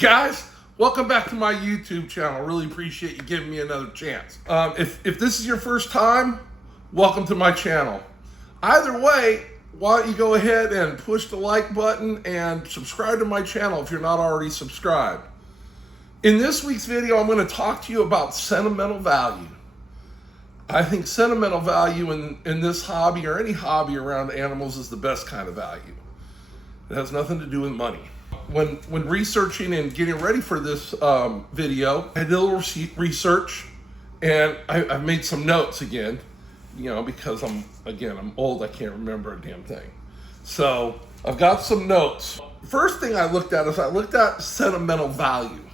Guys, welcome back to my YouTube channel. Really appreciate you giving me another chance. If this is your first time, welcome to my channel. Either way, why don't you go ahead and push the like button and subscribe to my channel if you're not already subscribed. In this week's video, I'm going to talk to you about sentimental value. I think sentimental value in this hobby or any hobby around animals is the best kind of value. It has nothing to do with money. When researching and getting ready for this video, I did a little research, and I've made some notes again, because I'm old, I can't remember a damn thing. So I've got some notes. First thing I looked at is sentimental value.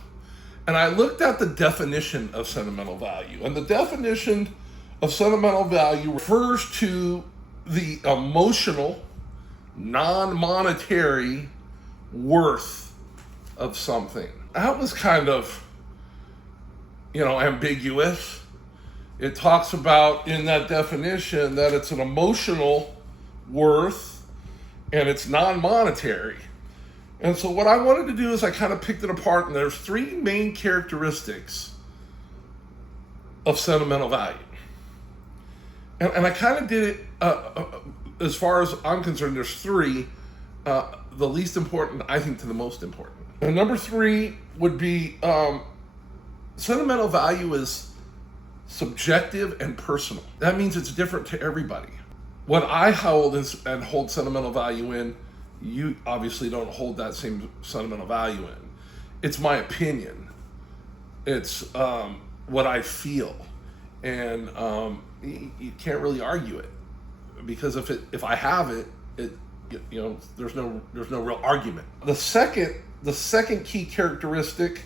And I looked at the definition of sentimental value. And the definition of sentimental value refers to the emotional, non-monetary worth of something. That was kind of, ambiguous. It talks about in that definition that it's an emotional worth and it's non-monetary. And so what I wanted to do is I kind of picked it apart, and there's three main characteristics of sentimental value. And I kind of did it, as far as I'm concerned, there's three. The least important, I think, to the most important. And number three would be sentimental value is subjective and personal. That means it's different to everybody. What I hold and hold sentimental value in, you obviously don't hold that same sentimental value in. It's my opinion. It's what I feel, and you can't really argue it, because if I have it, there's no real argument. The second key characteristic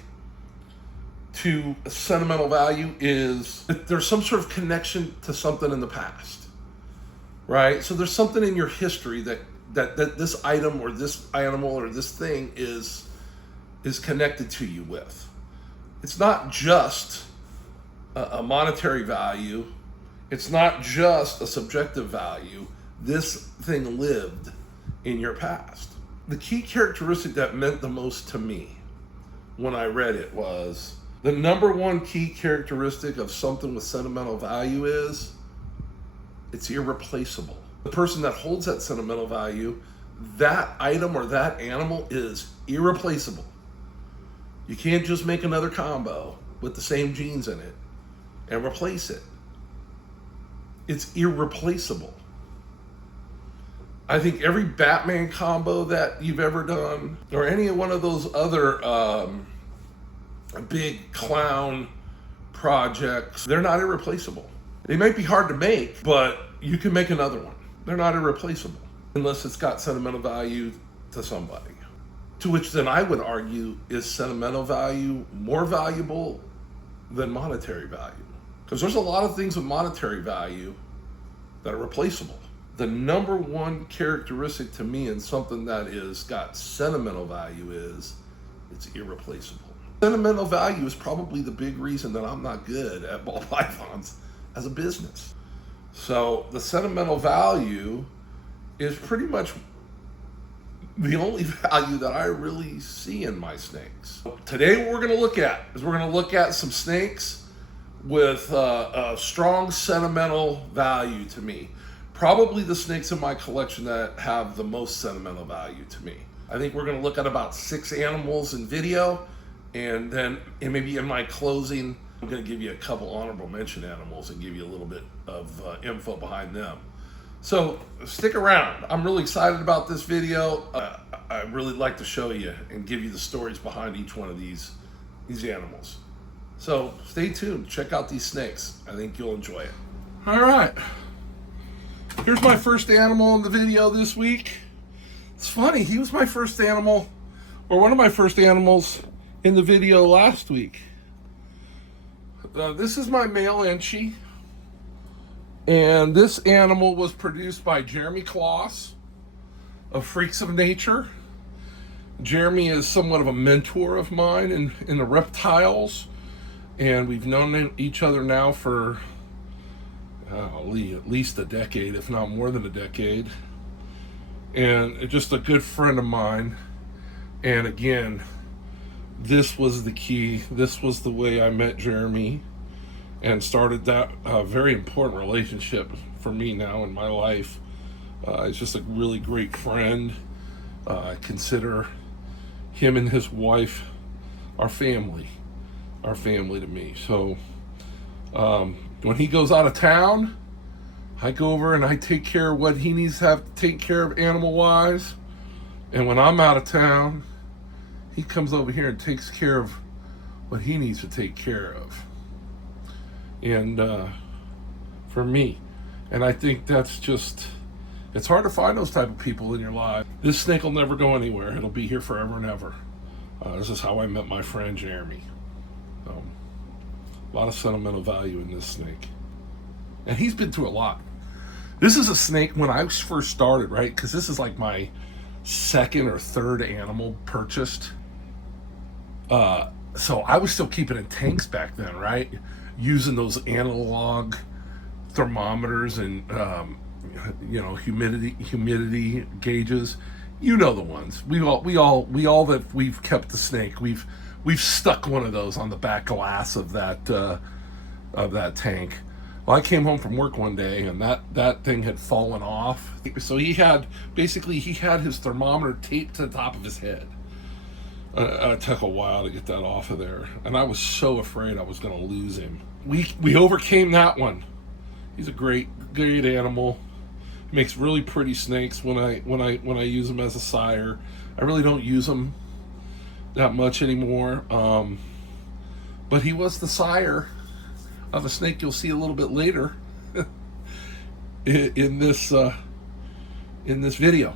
to sentimental value is that there's some sort of connection to something in the past, right? So there's something in your history that this item or this animal or this thing is connected to you with. It's not just a monetary value. It's not just a subjective value. This thing lived in your past. The key characteristic that meant the most to me when I read it was the number one key characteristic of something with sentimental value is it's irreplaceable. The person that holds that sentimental value, that item or that animal is irreplaceable. You can't just make another combo with the same genes in it and replace it. It's irreplaceable. I think every Batman combo that you've ever done, or any one of those other big clown projects, they're not irreplaceable. They might be hard to make, but you can make another one. They're not irreplaceable unless it's got sentimental value to somebody. To which then I would argue, is sentimental value more valuable than monetary value? Because there's a lot of things with monetary value that are replaceable. The number one characteristic to me in something that is got sentimental value is it's irreplaceable. Sentimental value is probably the big reason that I'm not good at ball pythons as a business. So the sentimental value is pretty much the only value that I really see in my snakes. Today what we're going to look at some snakes with a strong sentimental value to me. Probably the snakes in my collection that have the most sentimental value to me. I think we're going to look at about 6 animals in video, and then maybe in my closing, I'm going to give you a couple honorable mention animals and give you a little bit of info behind them. So stick around. I'm really excited about this video. I really like to show you and give you the stories behind each one of these animals. So stay tuned. Check out these snakes. I think you'll enjoy it. All right. Here's my first animal in the video this week. It's funny, he was my first animal, or one of my first animals in the video last week. This is my male Enchi, and this animal was produced by Jeremy Kloss of Freaks of Nature. Jeremy is somewhat of a mentor of mine in the reptiles, and we've known each other now for at least a decade, if not more than a decade. And just a good friend of mine. And again, this was the key. This was the way I met Jeremy and started that very important relationship for me now in my life. He's just a really great friend. I consider him and his wife our family to me. So when he goes out of town, I go over and I take care of what he needs to have to take care of animal wise. And when I'm out of town, he comes over here and takes care of what he needs to take care of. And for me. And I think that's just, it's hard to find those type of people in your life. This snake will never go anywhere. It'll be here forever and ever. This is how I met my friend Jeremy. A lot of sentimental value in this snake. And he's been through a lot. This is a snake when I first started, right? Because this is like my second or third animal purchased. So I was still keeping in tanks back then, right? Using those analog thermometers and humidity gauges. You know the ones. We all that we've kept the snake. We've stuck one of those on the back glass of that tank. Well, I came home from work one day and that thing had fallen off. So he had his thermometer taped to the top of his head. It took a while to get that off of there, and I was so afraid I was going to lose him. We overcame that one. He's a great animal. He makes really pretty snakes when I use him as a sire. I really don't use him that much anymore. But he was the sire of a snake you'll see a little bit later in this video.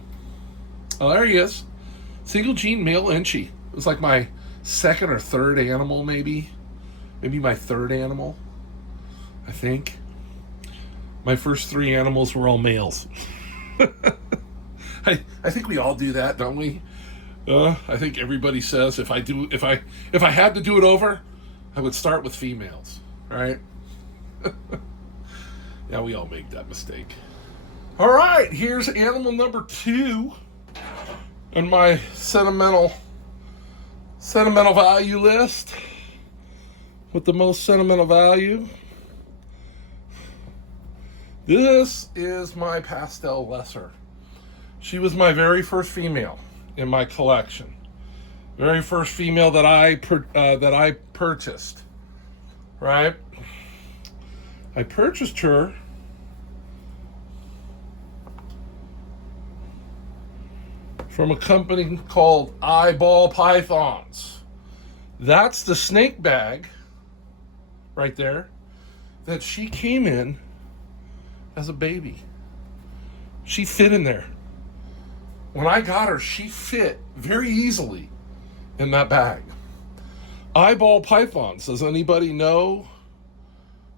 Oh, there he is. Single gene male Enchi. It was like my second or third animal, maybe my third animal, I think. My first three animals were all males. I think we all do that, don't we? I think everybody says if I had to do it over, I would start with females, right? Yeah, we all make that mistake. All right, here's animal number 2 on my sentimental value list. With the most sentimental value, this is my pastel lesser. She was my very first female in my collection. Very first female that I purchased. Right? I purchased her from a company called Eyeball Pythons. That's the snake bag right there that she came in as a baby. She fit in there. When I got her, she fit very easily in that bag. Eyeball Pythons. Does anybody know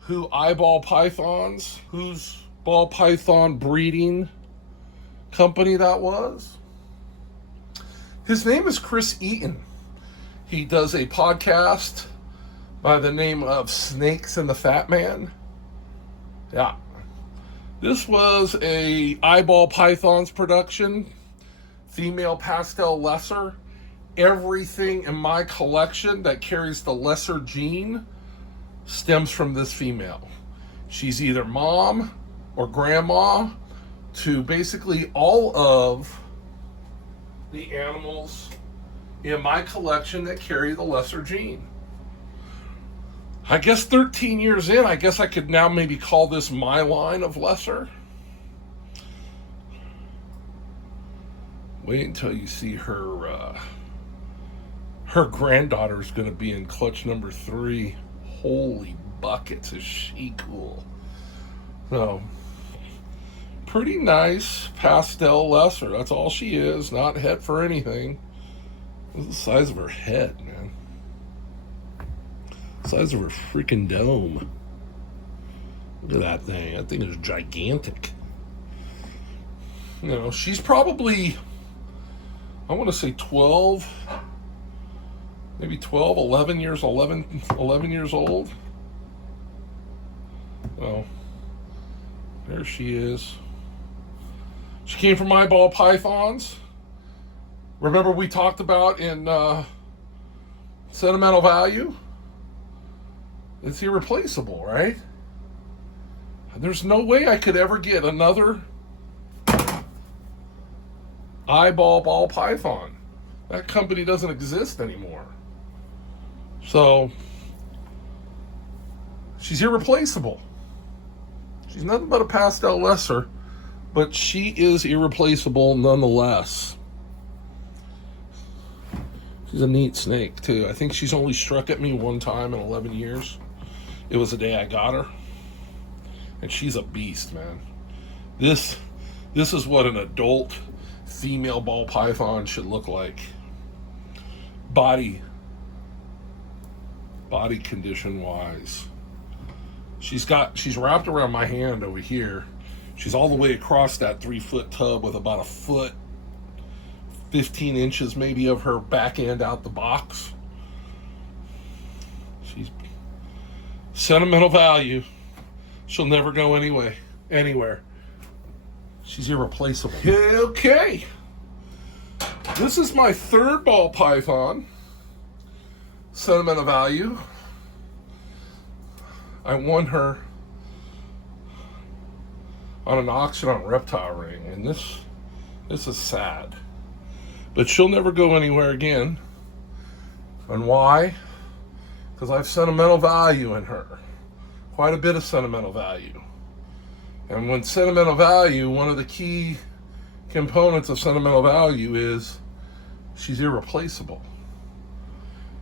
who Eyeball Pythons, whose ball python breeding company that was? His name is Chris Eaton. He does a podcast by the name of Snakes and the Fat Man. Yeah. This was a Eyeball Pythons production, female pastel lesser. Everything in my collection that carries the lesser gene stems from this female. She's either mom or grandma to basically all of the animals in my collection that carry the lesser gene. I guess 13 years in, I guess I could now maybe call this my line of lesser. Wait until you see her granddaughter's going to be in clutch number 3. Holy buckets, is she cool. So, pretty nice pastel lesser. That's all she is, not het for anything. Look at the size of her head, man. The size of her freaking dome. Look at that thing. That thing is gigantic. You know, she's probably, I want to say 12, maybe 12, 11 years old. Oh, there she is. She came from Eyeball Pythons. Remember we talked about in Sentimental value, it's irreplaceable, right? There's no way I could ever get another eyeball ball python. That company doesn't exist anymore. So she's irreplaceable. She's nothing but a pastel lesser, but she is irreplaceable nonetheless. She's a neat snake too. I think she's only struck at me one time in 11 years. It was the day I got her. And she's a beast, man. This is what an adult female ball python should look like. Body condition wise. She's wrapped around my hand over here. She's all the way across that 3-foot tub with about a foot, 15 inches maybe of her back end out the box. She's sentimental value. She'll never go anywhere. She's irreplaceable. Okay. This is my third ball python. Sentimental value. I won her on an auction on Reptile Ring, and this is sad. But she'll never go anywhere again. And why? Because I have sentimental value in her. Quite a bit of sentimental value. And when sentimental value, one of the key components of sentimental value is she's irreplaceable.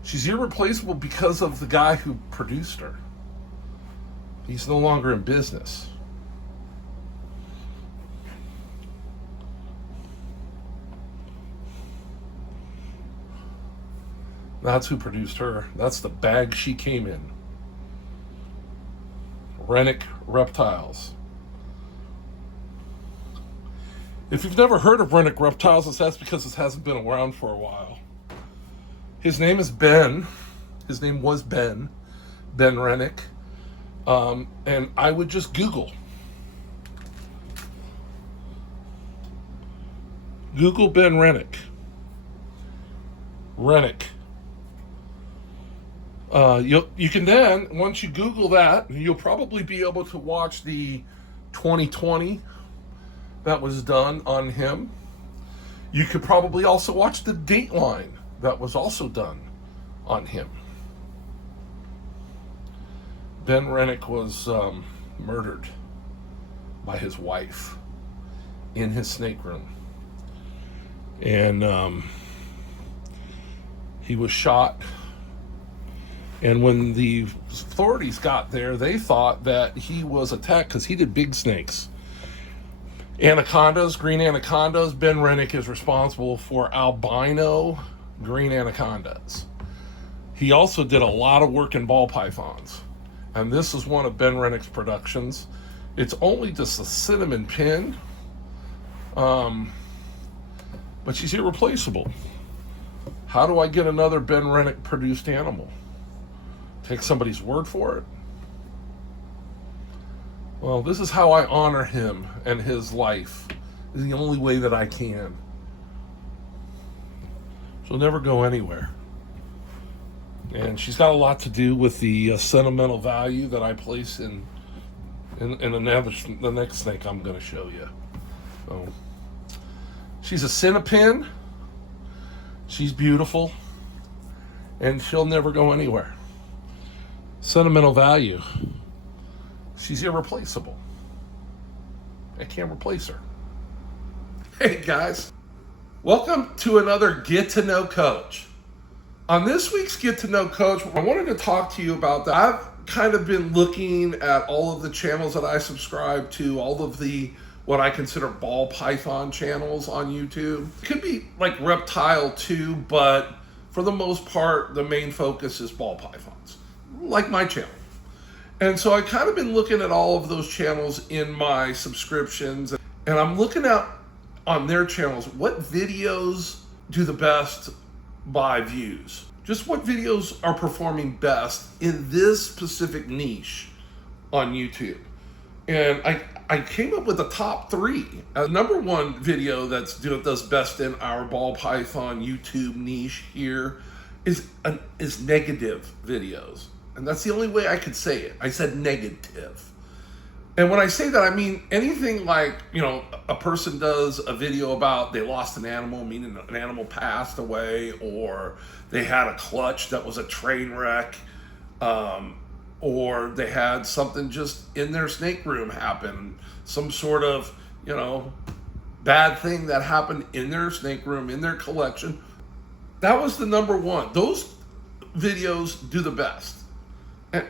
She's irreplaceable because of the guy who produced her. He's no longer in business. That's who produced her. That's the bag she came in. Rennick Reptiles. If you've never heard of Rennick Reptiles, that's because it hasn't been around for a while. His name is Ben. His name was Ben Rennick. And I would just Google Ben Rennick. You can then, once you Google that, you'll probably be able to watch the 2020 that was done on him. You could probably also watch the Dateline that was also done on him. Ben Rennick was murdered by his wife in his snake room. And he was shot. And when the authorities got there, they thought that he was attacked because he did big snakes. Anacondas, green anacondas. Ben Rennick is responsible for albino green anacondas. He also did a lot of work in ball pythons. And this is one of Ben Rennick's productions. It's only just a cinnamon pin. But she's irreplaceable. How do I get another Ben Rennick produced animal? Take somebody's word for it? Well, this is how I honor him and his life. This is the only way that I can. She'll never go anywhere. And she's got a lot to do with the sentimental value that I place in the next snake I'm going to show you. So, she's a cinnapin. She's beautiful. And she'll never go anywhere. Sentimental value. She's irreplaceable. I can't replace her. Hey guys, welcome to another Get to Know Coach. On this week's Get to Know Coach, I wanted to talk to you about that. I've kind of been looking at all of the channels that I subscribe to, all of the what I consider ball python channels on YouTube. It could be like reptile too, but for the most part, the main focus is ball pythons, like my channel. And so I kind of been looking at all of those channels in my subscriptions, and I'm looking at on their channels what videos do the best by views. Just what videos are performing best in this specific niche on YouTube. And I came up with the top 3. Number 1 video that does best in our ball python YouTube niche here is negative videos. And that's the only way I could say it. I said negative. And when I say that, I mean anything like, a person does a video about they lost an animal, meaning an animal passed away, or they had a clutch that was a train wreck, or they had something just in their snake room happen, some sort of, bad thing that happened in their snake room, in their collection. That was the number one. Those videos do the best. And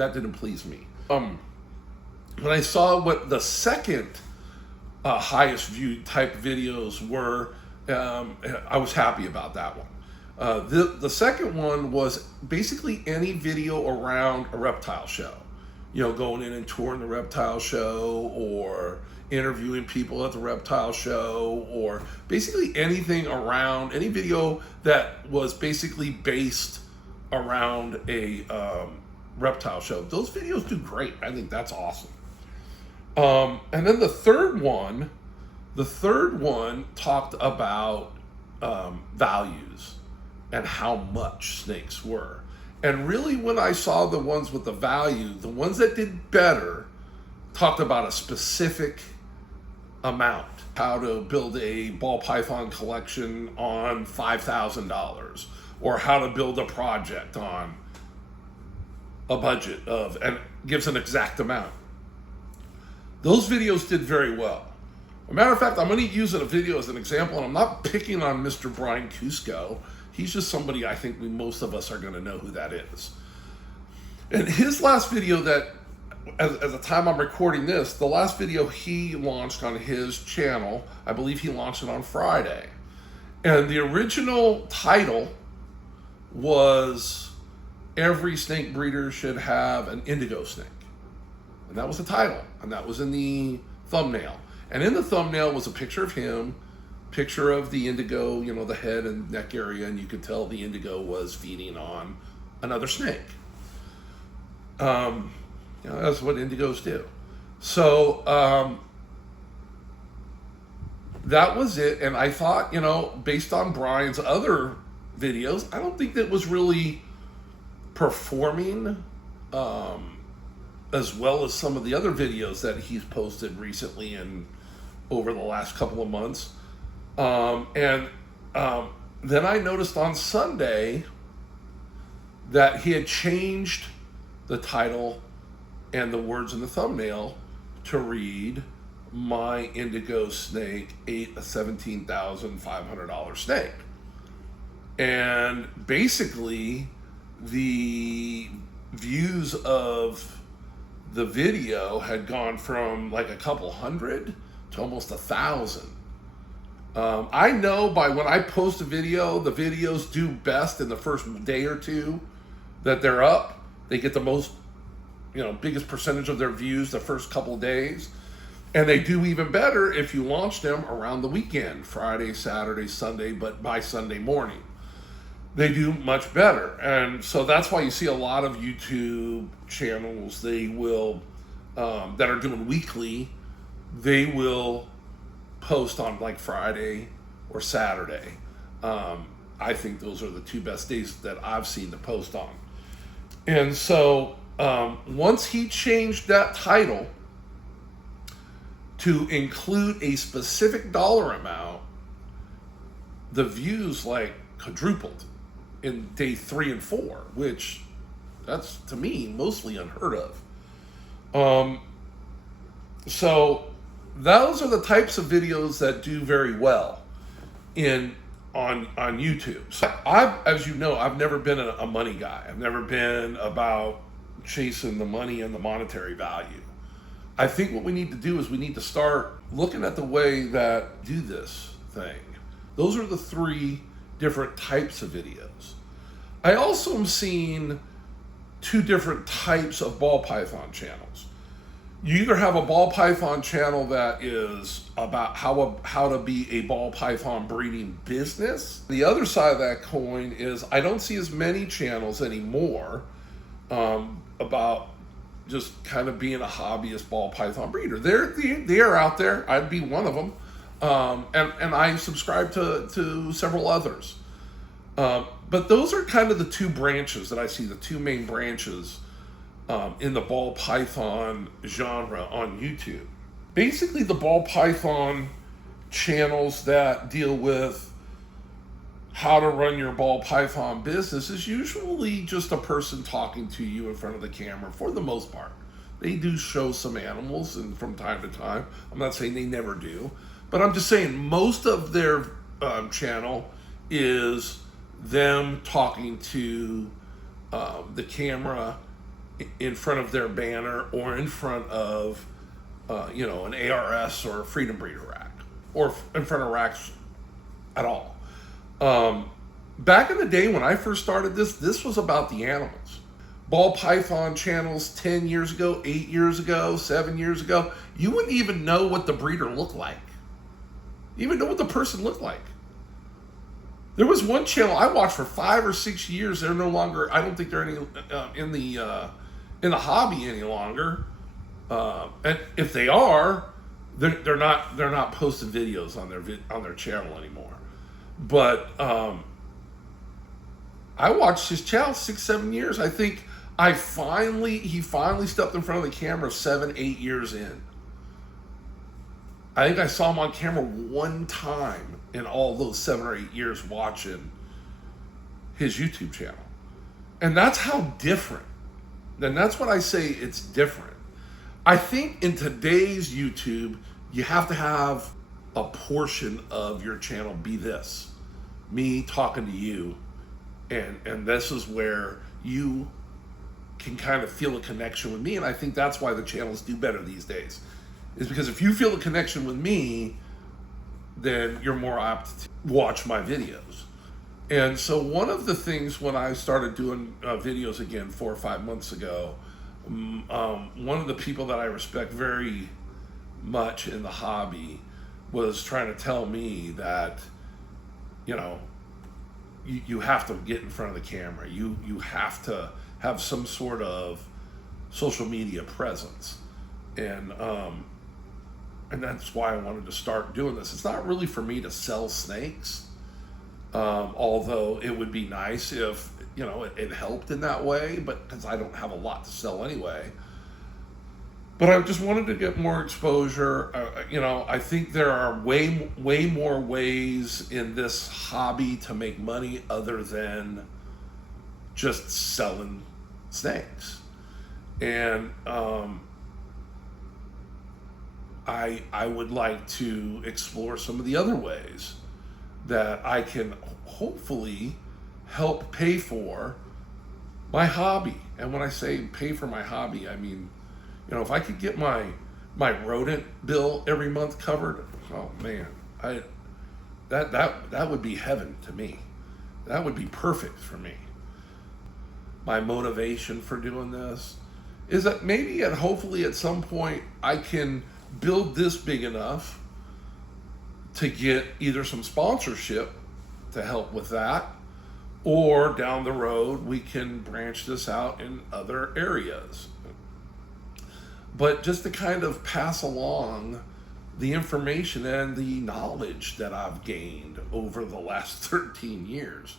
that didn't please me. When I saw what the second highest viewed type videos were, I was happy about that one. The second one was basically any video around a reptile show. Going in and touring the reptile show, or interviewing people at the reptile show, or basically anything around, any video that was basically based around a reptile show. Those videos do great. I think that's awesome. And then the third one talked about values and how much snakes were. And really, when I saw the ones with the value, the ones that did better talked about a specific amount. How to build a ball python collection on $5,000, or how to build a project on a budget of, and gives an exact amount. Those videos did very well. As a matter of fact, I'm going to use a video as an example, and I'm not picking on Mr. Brian Cusco. He's just somebody I think most of us are going to know who that is. And his last video that, at the time I'm recording this, the last video he launched on his channel, I believe he launched it on Friday. And the original title was, "Every Snake Breeder Should Have an Indigo Snake." And that was the title. And that was in the thumbnail. And in the thumbnail was a picture of him, picture of the indigo, the head and neck area, and you could tell the indigo was feeding on another snake. That's what indigos do. So that was it. And I thought, based on Brian's other videos, I don't think that was really performing as well as some of the other videos that he's posted recently and over the last couple of months. Then I noticed on Sunday that he had changed the title and the words in the thumbnail to read, "My indigo snake ate a $17,500 snake." And basically, the views of the video had gone from like a couple hundred to almost 1,000. I know by when I post a video, the videos do best in the first day or two that they're up. They get the most, biggest percentage of their views the first couple of days. And they do even better if you launch them around the weekend, Friday, Saturday, Sunday, but by Sunday morning. They do much better. And so that's why you see a lot of YouTube channels, they will, that are doing weekly, they will post on like Friday or Saturday. I think those are the two best days that I've seen to post on. And so once he changed that title to include a specific dollar amount, the views quadrupled in day 3 and 4, which that's, to me, mostly unheard of. So those are the types of videos that do very well on YouTube. So as you know, I've never been a money guy. I've never been about chasing the money and the monetary value. I think what we need to do is we need to start looking at the way that do this thing. Those are the 3 different types of videos. I also am seeing 2 different types of ball python channels. You either have a ball python channel that is about how to be a ball python breeding business. The other side of that coin is I don't see as many channels anymore about just kind of being a hobbyist ball python breeder. They are out there. I'd be one of them. And I subscribe to several others. But those are kind of the two branches that I see, the two main branches in the ball python genre on YouTube. Basically, the ball python channels that deal with how to run your ball python business is usually just a person talking to you in front of the camera for the most part. They do show some animals and from time to time. I'm not saying they never do, but I'm just saying most of their channel is them talking to the camera in front of their banner or in front of an ARS or a Freedom Breeder rack, or in front of racks at all. Back in the day when I first started this was about the animals. Ball python channels 10 years ago, 8 years ago, 7 years ago, you wouldn't even know what the breeder looked like. You even know what the person looked like. There was one channel I watched for 5 or 6 years. They're no longer, I don't think they're any in the hobby any longer. And if they are, they're not posting videos on their channel anymore. But I watched his channel 6, 7 years. I think he finally stepped in front of the camera 7, 8 years in. I think I saw him on camera one time in all those 7 or 8 years watching his YouTube channel. And that's how different. And that's what I say, it's different. I think in today's YouTube, you have to have a portion of your channel be this. Me talking to you. And this is where you can kind of feel a connection with me. And I think that's why the channels do better these days. Is because if you feel a connection with me, then you're more apt to watch my videos. And so one of the things when I started doing videos again 4 or 5 months ago, one of the people that I respect very much in the hobby was trying to tell me that, you have to get in front of the camera. You have to have some sort of social media presence. And that's why I wanted to start doing this. It's not really for me to sell snakes, although it would be nice if, it helped in that way, but because I don't have a lot to sell anyway. But I just wanted to get more exposure. I think there are way more ways in this hobby to make money other than just selling snakes. And I would like to explore some of the other ways that I can hopefully help pay for my hobby. And when I say pay for my hobby, I mean, if I could get my rodent bill every month covered, oh man, that would be heaven to me. That would be perfect for me. My motivation for doing this is that maybe and hopefully at some point I can build this big enough to get either some sponsorship to help with that, or down the road we can branch this out in other areas. But just to kind of pass along the information and the knowledge that I've gained over the last 13 years.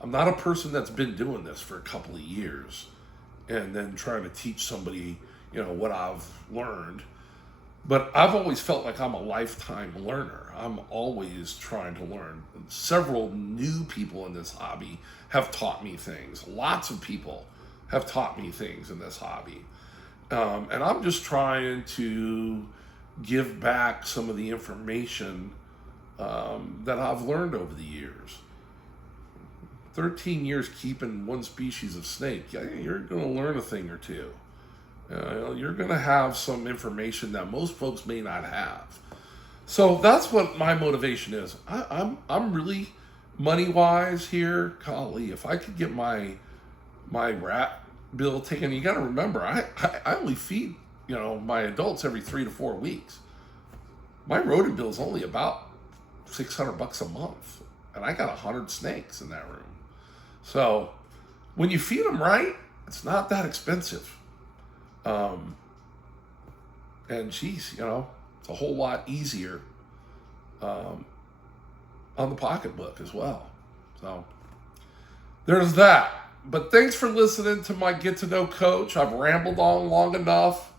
I'm not a person that's been doing this for a couple of years and then trying to teach somebody, what I've learned. But I've always felt like I'm a lifetime learner. I'm always trying to learn. Several new people in this hobby have taught me things. Lots of people have taught me things in this hobby. And I'm just trying to give back some of the information that I've learned over the years. 13 years keeping one species of snake, you're going to learn a thing or two. You're going to have some information that most folks may not have. So that's what my motivation is. I'm really money-wise here. Golly, if I could get my rat bill taken, you got to remember, I only feed my adults every 3 to 4 weeks. My rodent bill is only about $600 a month, and I got 100 snakes in that room. So when you feed them right, it's not that expensive. And geez, it's a whole lot easier on the pocketbook as well. So there's that. But thanks for listening to my Get to Know Coach. I've rambled on long enough.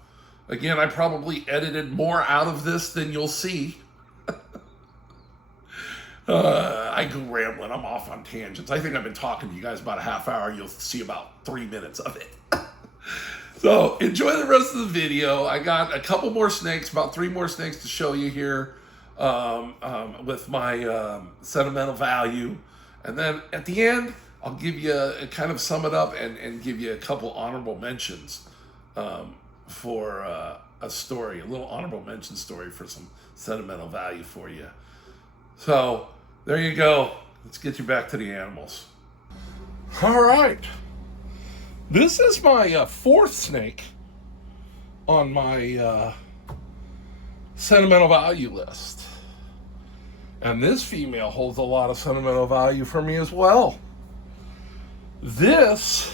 Again, I probably edited more out of this than you'll see. I go rambling. I'm off on tangents. I think I've been talking to you guys about a half hour. You'll see about 3 minutes of it. So enjoy the rest of the video. I got a couple more snakes, about 3 more snakes to show you here with my sentimental value. And then at the end, I'll give you kind of sum it up and give you a couple honorable mentions for a story, a little honorable mention story for some sentimental value for you. So there you go. Let's get you back to the animals. All right. This is my 4th snake on my sentimental value list. And this female holds a lot of sentimental value for me as well. This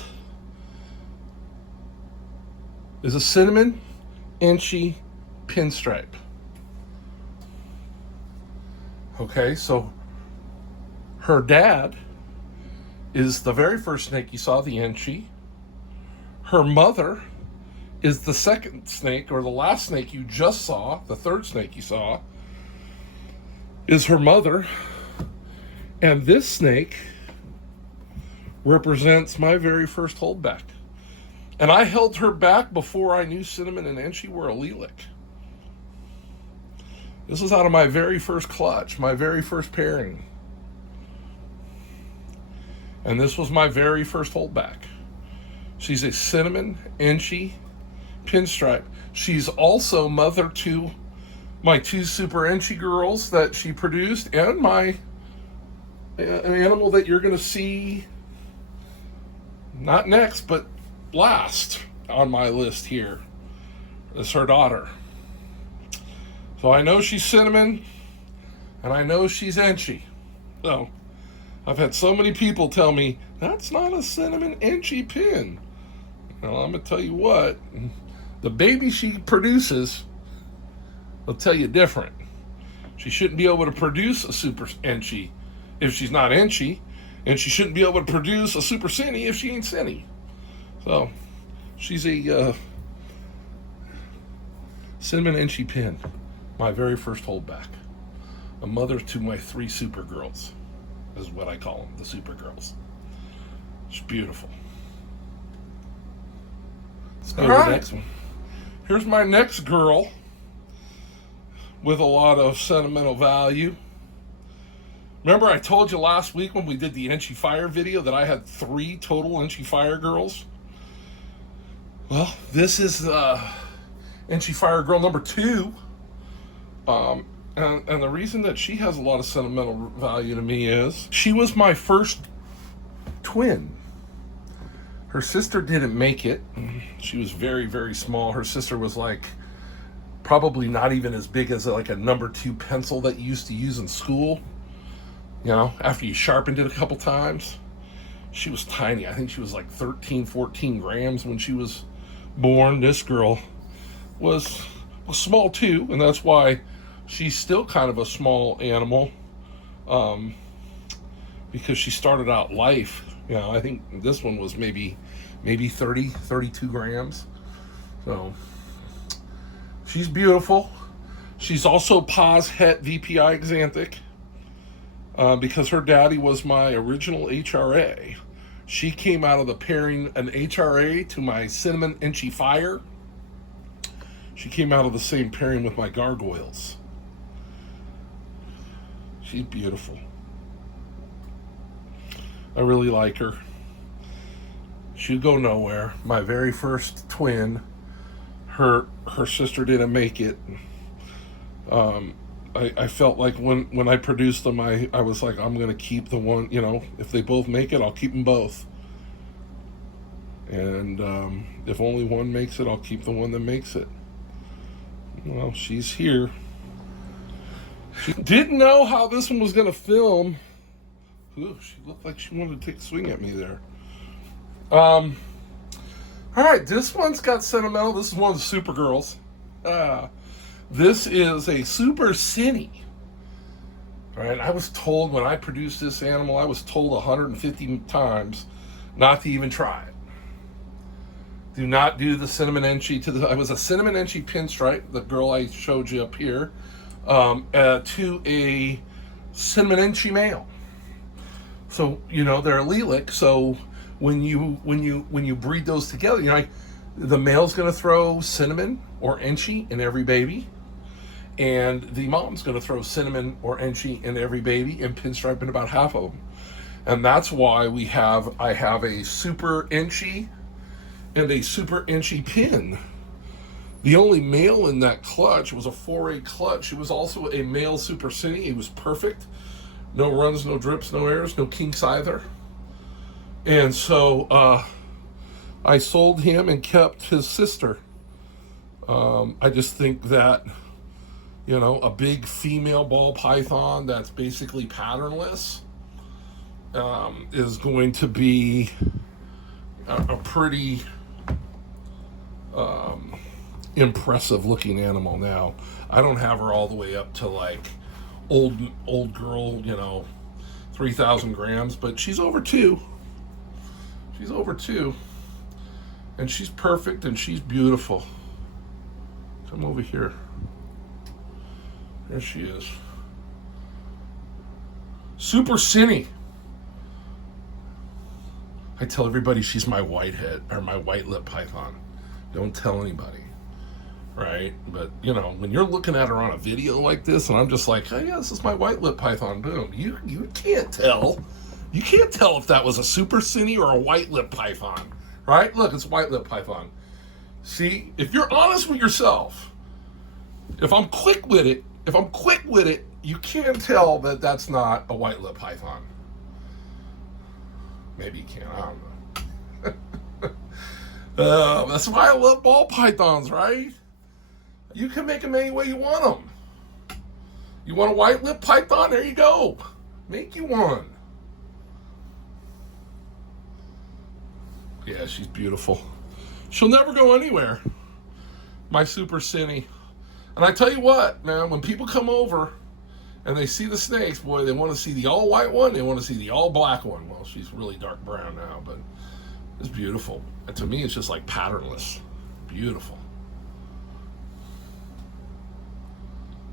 is a cinnamon inchy pinstripe. Okay, so her dad is the very first snake you saw, the inchy. Her mother is the second snake, or the last snake you just saw, the third snake you saw, is her mother. And this snake represents my very first holdback. And I held her back before I knew cinnamon and inchy were allelic. This was out of my very first clutch, my very first pairing. And this was my very first holdback. She's a cinnamon inchy pinstripe. She's also mother to my 2 super inchy girls that she produced, and my an animal that you're going to see not next, but last on my list here is her daughter. So I know she's cinnamon, and I know she's inchy. So I've had so many people tell me, that's not a cinnamon inchy pin. Well, I'm going to tell you what, the baby she produces will tell you different. She shouldn't be able to produce a super inchy if she's not inchy, and she shouldn't be able to produce a super cinny if she ain't cinny. So she's a cinnamon inchy pin, my very first holdback. A mother to my 3 super girls, is what I call them, the super girls. It's beautiful. Let's go to the next one. Here's my next girl with a lot of sentimental value. Remember I told you last week when we did the Inchy Fire video that I had 3 total Inchy Fire girls? Well, this is Inchy Fire girl number 2. And the reason that she has a lot of sentimental value to me is she was my first twin. Her sister didn't make it. She was very, very small. Her sister was like probably not even as big as like a number 2 pencil that you used to use in school. You know, after you sharpened it a couple times. She was tiny. I think she was like 13, 14 grams when she was born. This girl was small too, and that's why she's still kind of a small animal, because she started out life. You know, I think this one was maybe 30, 32 grams. So she's beautiful. She's also Pa's het VPI Xanthic, because her daddy was my original HRA. She came out of the pairing an HRA to my Cinnamon Inchy Fire. She came out of the same pairing with my gargoyles. She's beautiful. I really like her. She'd go nowhere. My very first twin, her sister didn't make it. I felt like when I produced them, I was like, I'm going to keep the one, you know, if they both make it, I'll keep them both. And if only one makes it, I'll keep the one that makes it. Well, she's here. She didn't know how this one was going to film. Ooh, she looked like she wanted to take a swing at me there. All right, this one's got sentimental. This is one of the super girls. This is a super cinny. Right? I was told when I produced this animal, I was told 150 times not to even try it. Do not do the cinnamon enchie to the. I was a cinnamon enchie pinstripe, the girl I showed you up here, to a cinnamon enchie male. So they're allelic. So when you breed those together, like the male's going to throw cinnamon or enchie in every baby, and the mom's going to throw cinnamon or enchie in every baby and pinstripe in about half of them. And that's why I have a super enchie and a super enchie pin. The only male in that clutch was a 4A clutch. It was also a male super cine. It was perfect. No runs, no drips, no errors, no kinks either. And so I sold him and kept his sister. I just think that, a big female ball python that's basically patternless is going to be a pretty impressive looking animal. Now, I don't have her all the way up to like old girl, 3,000 grams, but she's over 2. She's over 2. And she's perfect and she's beautiful. Come over here. There she is. Super cine. I tell everybody she's my whitehead or my white lip python. Don't tell anybody. Right? But, when you're looking at her on a video like this, and I'm just like, oh, yeah, this is my white lip python, boom. You can't tell. You can't tell if that was a super cine or a white lip python. Right? Look, it's a white lip python. See, if you're honest with yourself, if I'm quick with it, you can tell that that's not a white lip python. Maybe you can, I don't know. That's why I love ball pythons, right? You can make them any way you want them. You want a white lip python? There you go. Make you one. Yeah, she's beautiful. She'll never go anywhere. My super cine. And I tell you what, man, when people come over and they see the snakes, boy, they want to see the all white one, they want to see the all black one. Well, she's really dark brown now, but it's beautiful. And to me, it's just like patternless. Beautiful.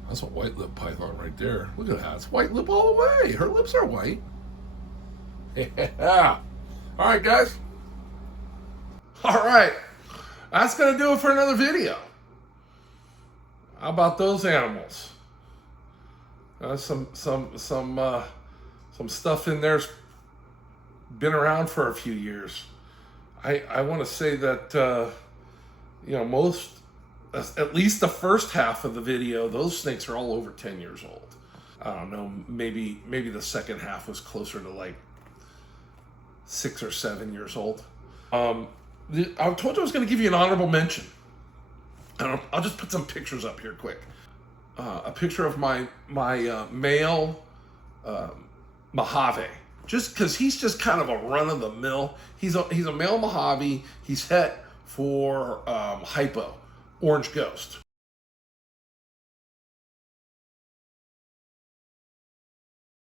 That's a white lip python right there. Look at that. It's white lip all the way. Her lips are white. Yeah. All right, guys. All right. That's going to do it for another video. How about those animals? Some stuff in there's been around for a few years. I want to say that most, at least the first half of the video, those snakes are all over 10 years old. I don't know, maybe the second half was closer to like 6 or 7 years old. I told you I was going to give you an honorable mention. I'll just put some pictures up here quick. A picture of my male Mojave. Just because he's just kind of a run-of-the-mill. He's a male Mojave. He's het for hypo, orange ghost.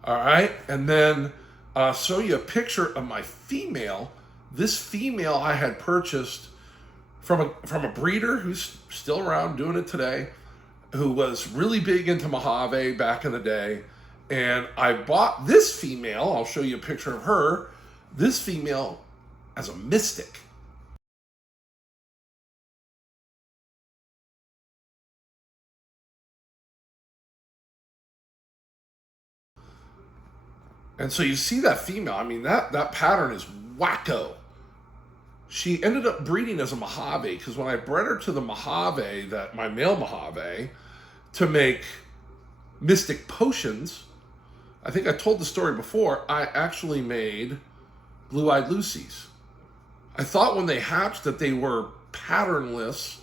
All right, and then show you a picture of my female. This female I had purchased from a breeder who's still around doing it today, who was really big into Mojave back in the day. And I bought this female, I'll show you a picture of her, this female as a mystic. And so you see that female, I mean, that pattern is wacko. She ended up breeding as a Mojave because when I bred her to the Mojave, my male Mojave, to make mystic potions, I think I told the story before, I actually made blue-eyed Lucy's. I thought when they hatched that they were patternless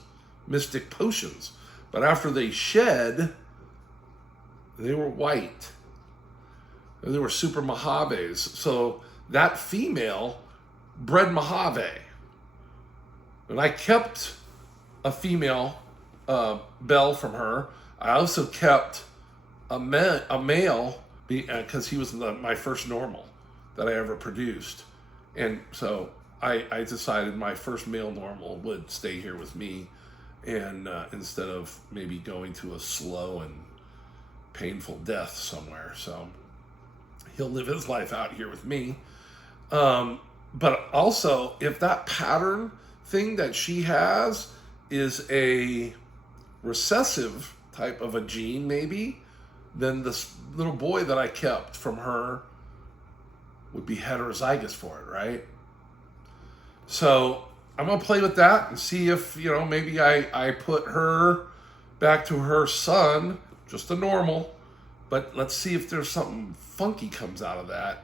mystic potions, but after they shed, they were white. They were super Mojaves. So that female bred Mojave. And I kept a female Belle from her. I also kept a male because he was my first normal that I ever produced. And so I decided my first male normal would stay here with me, and instead of maybe going to a slow and painful death somewhere. So he'll live his life out here with me. But also, if that pattern thing that she has is a recessive type of a gene, maybe, then this little boy that I kept from her would be heterozygous for it, right? So I'm going to play with that and see if, maybe I put her back to her son, just a normal, but let's see if there's something funky comes out of that,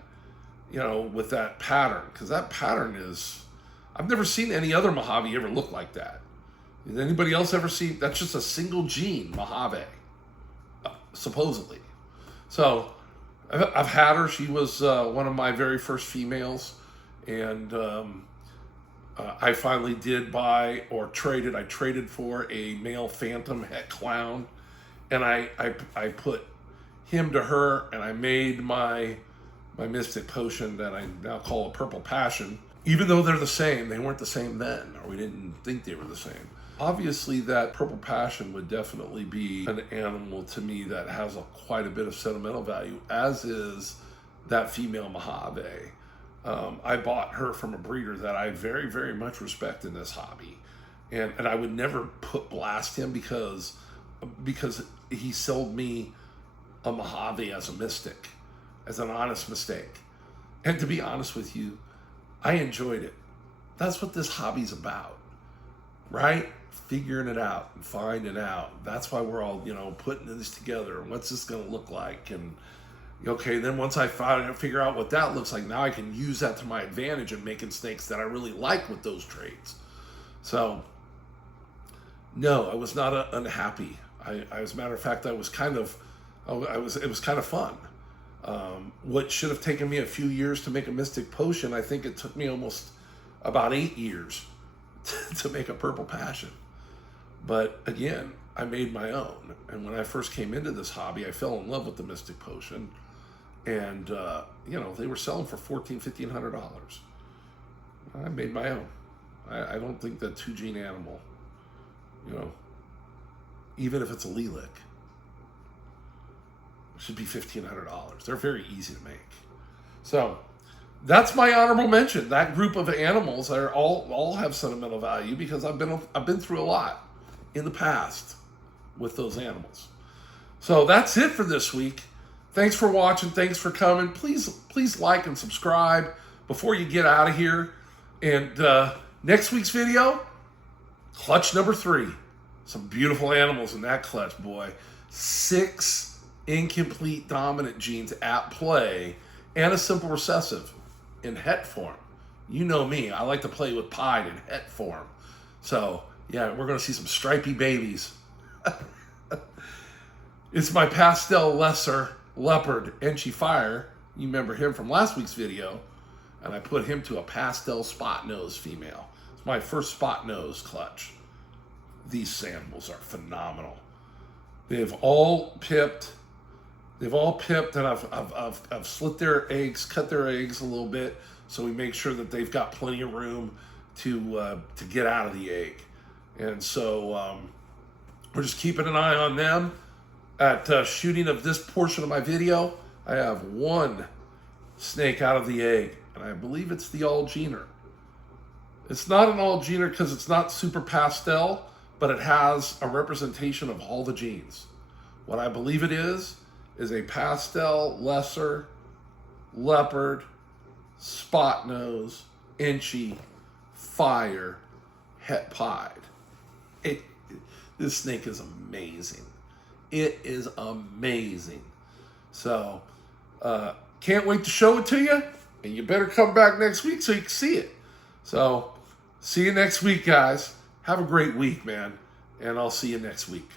with that pattern. Because that pattern is, I've never seen any other Mojave ever look like that. Has anybody else ever seen, that's just a single gene Mojave, supposedly. So I've had her. She was one of my very first females, and I finally did buy or traded. I traded for a male phantom het clown, and I put him to her, and I made my mystic potion that I now call a purple passion. Even though they're the same, they weren't the same then, or we didn't think they were the same. Obviously, that purple passion would definitely be an animal to me that has quite a bit of sentimental value, as is that female Mojave. I bought her from a breeder that I very, very much respect in this hobby. And I would never blast him because he sold me a Mojave as a mystic, as an honest mistake. And to be honest with you, I enjoyed it. That's what this hobby's about, right? Figuring it out and finding out. That's why we're all, putting this together. What's this going to look like? And okay, then once I figure out what that looks like, now I can use that to my advantage in making snakes that I really like with those traits. So, no, I was not unhappy. As a matter of fact, it was kind of fun. What should have taken me a few years to make a mystic potion, I think it took me almost about 8 years to make a purple passion. But again, I made my own. And when I first came into this hobby, I fell in love with the mystic potion. And, they were selling for $1,400, $1,500. I made my own. I don't think that 2-gene animal, even if it's a lilac, should be $1,500. They're very easy to make. So that's my honorable mention. That group of animals are all have sentimental value because I've been through a lot in the past with those animals. So that's it for this week. Thanks for watching. Thanks for coming. Please like and subscribe before you get out of here. And next week's video, clutch number 3. Some beautiful animals in that clutch, boy. 6 incomplete dominant genes at play and a simple recessive in het form. You know me, I like to play with pied in het form. So yeah, we're going to see some stripy babies. It's my pastel lesser leopard Enchi Fire. You remember him from last week's video. And I put him to a pastel spot nose female. It's my first spot nose clutch. These animals are phenomenal. They've all pipped. And I've slit their eggs, cut their eggs a little bit, so we make sure that they've got plenty of room to get out of the egg. And so we're just keeping an eye on them. At shooting of this portion of my video, I have 1 snake out of the egg, and I believe it's the all-gener. It's not an all-gener because it's not super pastel, but it has a representation of all the genes. What I believe it is a pastel, lesser, leopard, spot nose, Enchi, fire, het pied. This snake is amazing. It is amazing. So, can't wait to show it to you. And you better come back next week so you can see it. So, see you next week, guys. Have a great week, man. And I'll see you next week.